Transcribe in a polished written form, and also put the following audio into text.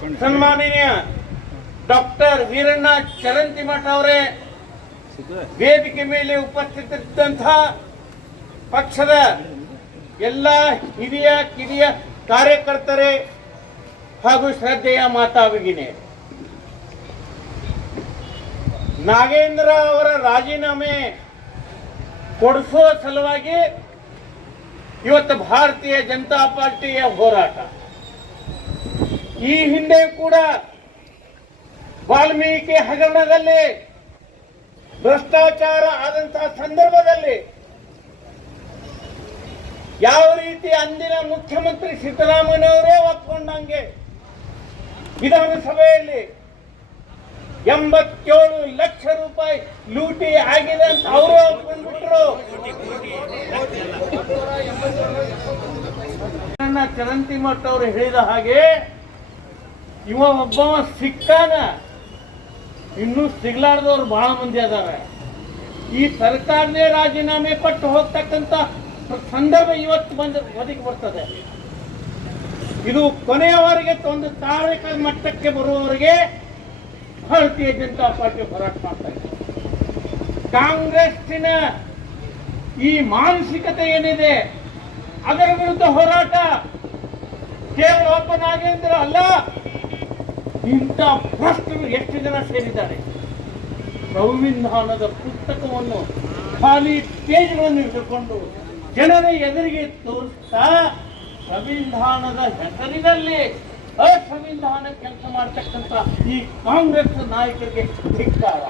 ಸನ್ಮಾನನೀಯ doctor Veeranna Charantimath ಅವರೇ, ವೇದಿಕೆ ಮೇಲೆ ಉಪಸ್ಥಿತರಿದ್ದಂತಹ ಪಕ್ಷದ ಎಲ್ಲ ಹಿರಿಯ ಕಿರಿಯ ಕಾರ್ಯಕರ್ತರೇ ಹಾಗೂ ಶ್ರದ್ಧೆಯ ಮಾತಾ ಭಗಿನಿ, ನಾಗೇಂದ್ರ ಅವರ ರಾಜೀನಾಮೆ ಕೊಡಿಸುವ ಸಲುವಾಗಿ ಇವತ್ತು ಭಾರತೀಯ ಜನತಾ ಪಾರ್ಟಿಯ ಹೋರಾಟ. ಈ ಹಿಂದೆ ಕೂಡ ವಾಲ್ಮೀಕಿ ಹಗರಣದಲ್ಲಿ ಭ್ರಷ್ಟಾಚಾರ ಆದಂತಹ ಸಂದರ್ಭದಲ್ಲಿ ಯಾವ ರೀತಿ ಅಂದಿನ ಮುಖ್ಯಮಂತ್ರಿ ಸಿದ್ದರಾಮಯ್ಯನವರೇ ಒಪ್ಕೊಂಡಂಗೆ ವಿಧಾನಸಭೆಯಲ್ಲಿ 87 ಲಕ್ಷ ರೂಪಾಯಿ ಲೂಟಿ ಆಗಿದೆ ಅಂತ ಅವರು ಒಪ್ಕೊಂಡ್ಬಿಟ್ರು. ಚರಂತಿಮಠ ಅವರು ಹೇಳಿದ ಹಾಗೆ ಇವ ಒಬ್ಬವ ಸಿಕ್ಕಾನ, ಇನ್ನೂ ಸಿಗ್ಲಾರ್ದವ್ರು ಬಹಳ ಮಂದಿ ಅದಾರೆ. ಈ ಸರ್ಕಾರನೇ ರಾಜೀನಾಮೆ ಕೊಟ್ಟು ಹೋಗ್ತಕ್ಕಂಥ ಸಂದರ್ಭ ಇವತ್ತು ಒದಗಿ ಬರ್ತದೆ. ಇದು ಕೊನೆಯವರೆಗೆ ಒಂದು ತಾರಕ ಮಟ್ಟಕ್ಕೆ ಬರುವವರೆಗೆ ಭಾರತೀಯ ಜನತಾ ಪಾರ್ಟಿ ಹೋರಾಟ ಮಾಡ್ತಾ ಇದೆ. ಕಾಂಗ್ರೆಸ್ಸಿನ ಈ ಮಾನಸಿಕತೆ ಏನಿದೆ ಅದರ ವಿರುದ್ಧ ಹೋರಾಟ. ಕೇವಲ ಒಬ್ಬ ನಾಗೇಂದ್ರ ಅಲ್ಲ, ಇಂಥ ಭ್ರಷ್ಟರು ಎಷ್ಟು ಜನ ಸೇರಿದ್ದಾರೆ. ಸಂವಿಧಾನದ ಪುಸ್ತಕವನ್ನು ಖಾಲಿ ಪೇಜ್ಗಳನ್ನು ಇಟ್ಟುಕೊಂಡು ಜನರ ಎದುರಿಗೆ ತೋರಿಸ್ತಾ ಸಂವಿಧಾನದ ಹೆಸರಿನಲ್ಲಿ ಅಸಂವಿಧಾನ ಕೆಲಸ ಮಾಡತಕ್ಕಂಥ ಈ ಕಾಂಗ್ರೆಸ್ ನಾಯಕರಿಗೆ ಧಿಕ್ಕಾರ.